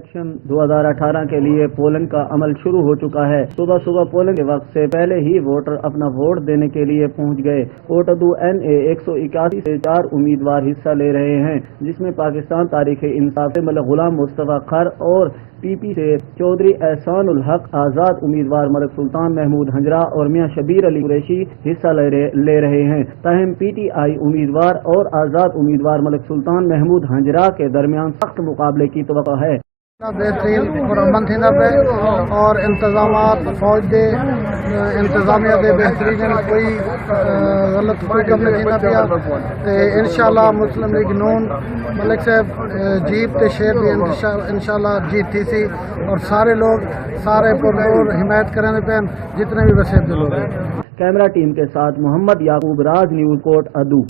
Election 2018 के लिए polling का अमल शुरू हो चुका है। सुबह पोलिंग के वक्त से पहले ही वोटर अपना वोट देने के लिए पहुंच गए। वोटदू NA 181 से 4 उम्मीदवार हिस्सा ले रहे हैं, जिसमें पाकिस्तान तारीख-ए-इंसाफ से मलिक गुलाम मुस्तफा खर और PP से चौधरी एहसानुल हक, आज़ाद उम्मीदवार मलिक सुल्तान महमूद हंजरा और मियां शबीर अली कुरैशी हिस्सा ले रहे हैं। ताहम PTI उम्मीदवार और आज़ाद उम्मीदवार मलिक सुल्तान महमूद हंजरा के दरमियान सख्त मुकाबले की तवक्को है। बेहतरीन और अमन थींदा पे और इंतजामात फौज दे इंतजामिया दे बेहतरीन कोई गलत कोई कम नहीं थींदा पिया ते इंशाअल्लाह मुस्लिम लीग नून मलिक साहब जीत ते शेर दी इंशाअल्लाह जीत थी सी और सारे लोग सारे पुरजोर हिमायत करने पे जितने भी वसीयत दे लोग। कैमरा टीम के साथ मोहम्मद याकूब, राज न्यूज़, कोट अदू।